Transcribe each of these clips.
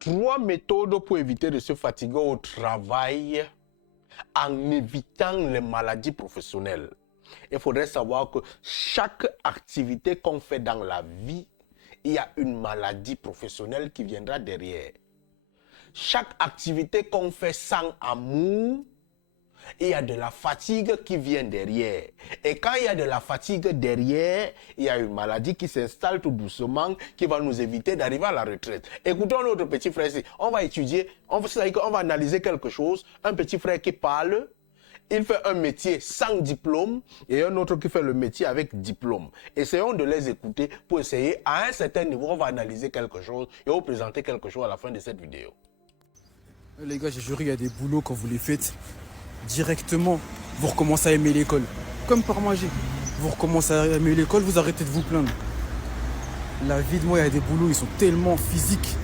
3 méthodes pour éviter de se fatiguer au travail en évitant les maladies professionnelles. Il faudrait savoir que chaque activité qu'on fait dans la vie, il y a une maladie professionnelle qui viendra derrière. Chaque activité qu'on fait sans amour, il y a de la fatigue qui vient derrière. Et quand il y a de la fatigue derrière, il y a une maladie qui s'installe tout doucement, qui va nous éviter d'arriver à la retraite. Écoutons notre petit frère ici. On va étudier, on va analyser quelque chose. Un petit frère qui parle, il fait un métier sans diplôme et un autre qui fait le métier avec diplôme. Essayons de les écouter pour essayer, à un certain niveau, on va analyser quelque chose et vous présenter quelque chose à la fin de cette vidéo. Les gars, j'ai juré, il y a des boulots quand vous les faites. Directement, vous recommencez à aimer l'école. Comme par magie. Vous recommencez à aimer l'école, vous arrêtez de vous plaindre. La vie de moi, il y a des boulots, ils sont tellement physiques.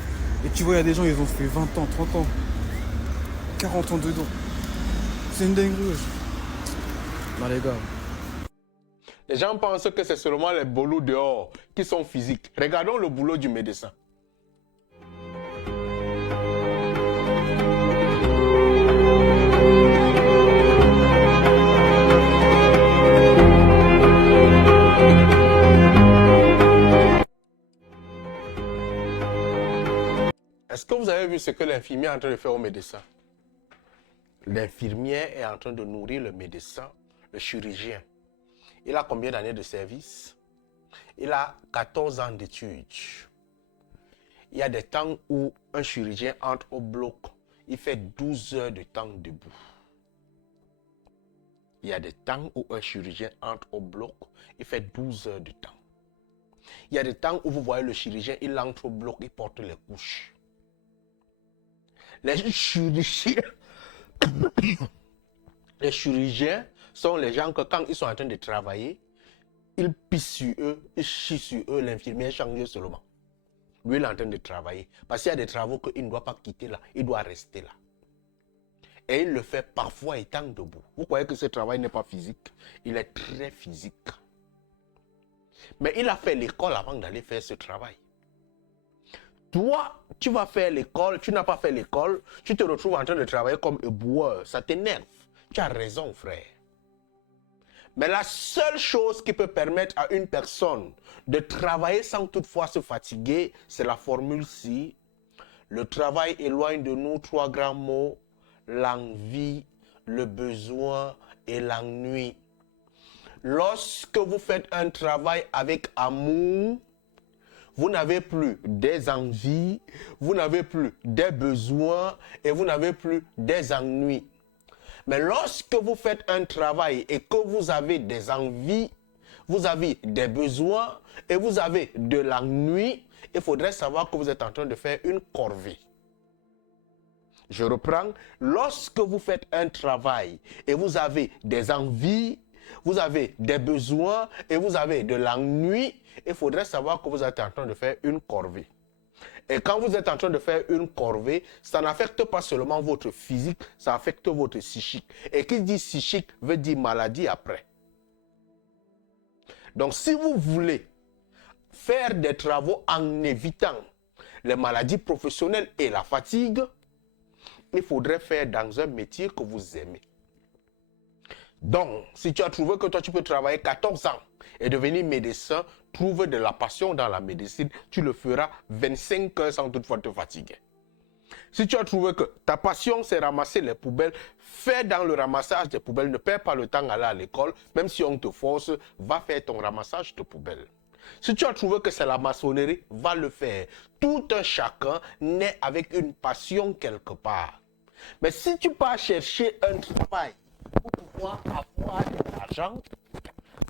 Et tu vois, il y a des gens, ils ont fait 20 ans, 30 ans, 40 ans dedans. C'est une dinguerie. Non, les gars. Les gens pensent que c'est seulement les boulots dehors qui sont physiques. Regardons le boulot du médecin. Est-ce que vous avez vu ce que l'infirmière est en train de faire au médecin? L'infirmière est en train de nourrir le médecin, le chirurgien. Il a combien d'années de service? Il a 14 ans d'études. Il y a des temps où un chirurgien entre au bloc, il fait 12 heures de temps debout. Il y a des temps où un chirurgien entre au bloc, il fait 12 heures de temps. Il y a des temps où vous voyez le chirurgien, il entre au bloc, il porte les couches. Les chirurgiens sont les gens que quand ils sont en train de travailler, ils pissent sur eux, ils chient sur eux, l'infirmière change seulement. Lui, il est en train de travailler. Parce qu'il y a des travaux qu'il ne doit pas quitter là, il doit rester là. Et il le fait parfois étant debout. Vous croyez que ce travail n'est pas physique? Il est très physique. Mais il a fait l'école avant d'aller faire ce travail. Toi, tu vas faire l'école, tu n'as pas fait l'école, tu te retrouves en train de travailler comme éboueur. Ça t'énerve. Tu as raison, frère. Mais la seule chose qui peut permettre à une personne de travailler sans toutefois se fatiguer, c'est la formule ci. Le travail éloigne de nous 3 grands mots: l'envie, le besoin et l'ennui. Lorsque vous faites un travail avec amour, vous n'avez plus des envies, vous n'avez plus des besoins et vous n'avez plus des ennuis. Mais lorsque vous faites un travail et que vous avez des envies, vous avez des besoins et vous avez de l'ennui, il faudrait savoir que vous êtes en train de faire une corvée. Je reprends. Lorsque vous faites un travail et vous avez des envies, vous avez des besoins et vous avez de l'ennui, il faudrait savoir que vous êtes en train de faire une corvée. Et quand vous êtes en train de faire une corvée, ça n'affecte pas seulement votre physique, ça affecte votre psychique. Et qui dit psychique veut dire maladie après. Donc si vous voulez faire des travaux en évitant les maladies professionnelles et la fatigue, il faudrait faire dans un métier que vous aimez. Donc, si tu as trouvé que toi tu peux travailler 14 ans et devenir médecin, trouve de la passion dans la médecine, tu le feras 25 heures sans toutefois te fatiguer. Si tu as trouvé que ta passion c'est ramasser les poubelles, fais dans le ramassage des poubelles, ne perds pas le temps à aller à l'école, même si on te force, va faire ton ramassage de poubelles. Si tu as trouvé que c'est la maçonnerie, va le faire. Tout un chacun naît avec une passion quelque part. Mais si tu pars chercher un travail pour pouvoir avoir de l'argent,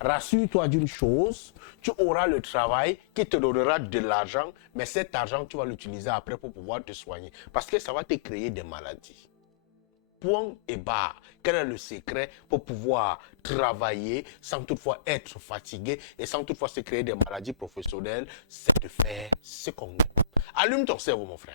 rassure-toi d'une chose, tu auras le travail qui te donnera de l'argent, mais cet argent, tu vas l'utiliser après pour pouvoir te soigner. Parce que ça va te créer des maladies. Point et barre. Quel est le secret pour pouvoir travailler sans toutefois être fatigué et sans toutefois se créer des maladies professionnelles? C'est de faire ce qu'on aime. Allume ton cerveau, mon frère.